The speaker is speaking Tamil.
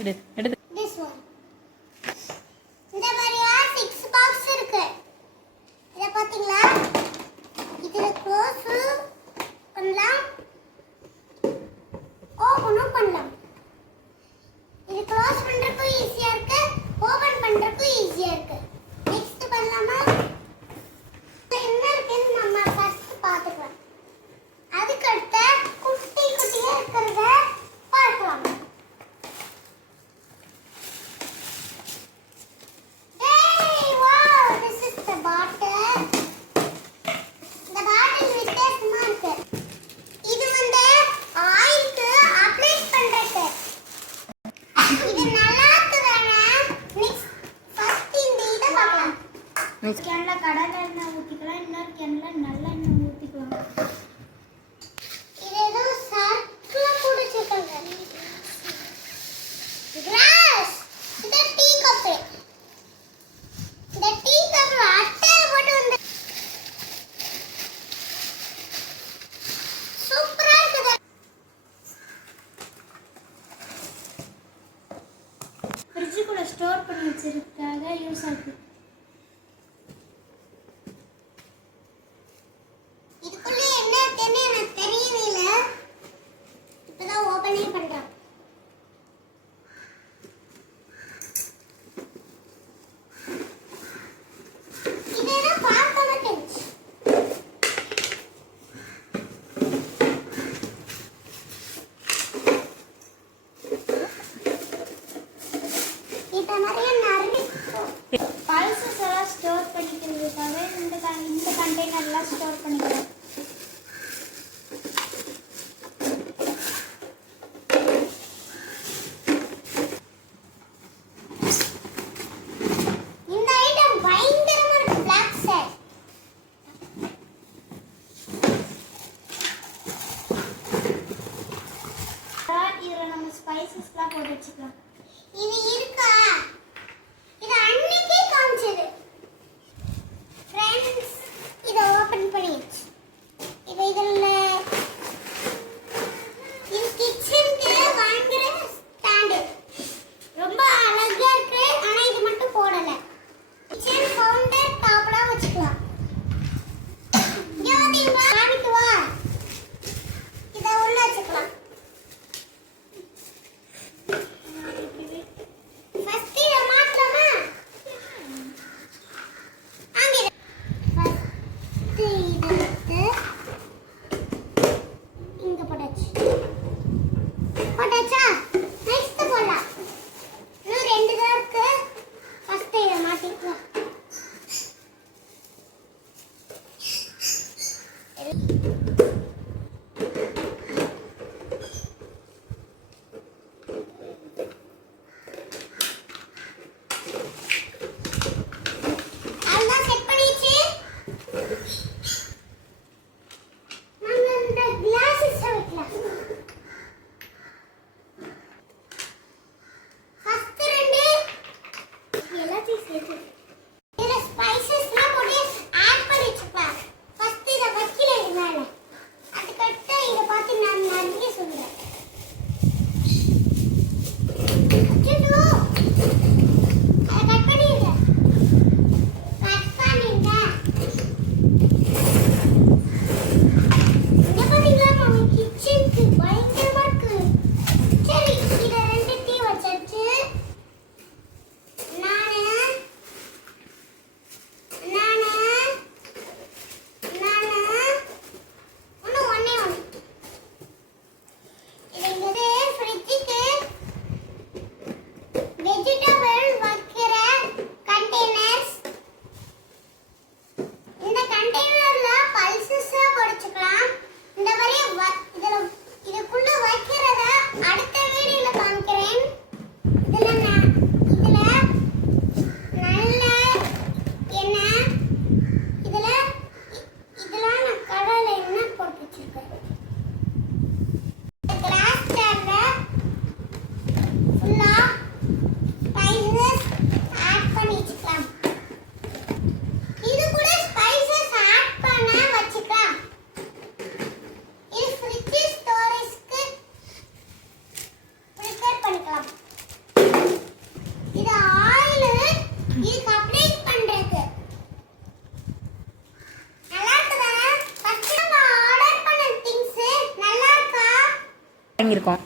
எடு எடுத்து this one இந்த மாதிரியா 6 பாக்ஸ் இருக்கு. இத பாத்தீங்களா? இதுல க்ளோஸ் பண்ணலாம், ஓபனும் பண்ணலாம். இது க்ளோஸ் பண்றதுக்கு ஈஸியா இருக்கு, ஓபன் பண்றதுக்கு ஈஸியா இருக்கு. நெக்ஸ்ட் பண்ணலாமா? என்ன இருக்குன்னு நம்ம ஃபர்ஸ்ட் பாத்துக்கலாம். அதுக்கு அடுத்து குட்டி குட்டியா இருக்கிறத பார்க்கலாம். கேன்ல கடலை எண்ணெய் ஊத்திக்கலாம், இன்னொரு கேன்ல நல்லெண்ணெய் ஊத்திக்கலாம். இது ஏதோ சர்க்குல புடிச்சிட்டாங்க. கிளாஸ் இது டீ கப். இந்த டீ கப் அட்டை போட்டு வந்து சூப்பரா இருக்குது. ஃப்ரிட்ஜுக்குள்ள ஸ்டோர் பண்ணி வச்சிருக்காக யூஸ் ஆகுது. பல்சஸ் எல்லாம் ஸ்டோர் பண்ணிக்கிறதுக்காக இந்த கண்டெய்னர்லாம் ஸ்டோர் பண்ணிக்கலாம். இந்த ஐட்டம் பயங்கரமா இருக்கு. பிளாக் சாட் இதுல நம்ம ஸ்பைசஸ்லாம் போட்டு வச்சுக்கலாம். இது இருக்கா? இது அன்னைக்கே காமிச்சது ஃப்ரெண்ட்ஸ். இதை ஓபன் பண்ணிடுச்சு. இப்போ இதில் இது கிச்சனுக்கு வாங்குற ஸ்டாண்டு ரொம்ப அழகா இருக்கு. ஆனால் இது மட்டும் போடலை. கிச்சன் கவுண்டர் டாப்லாம் வச்சுக்கலாம். இங்கே பார்த்தீங்களா? காமிட்டு வா. இதை உள்ள வச்சுக்கலாம். வாங்கியிருக்கோம்.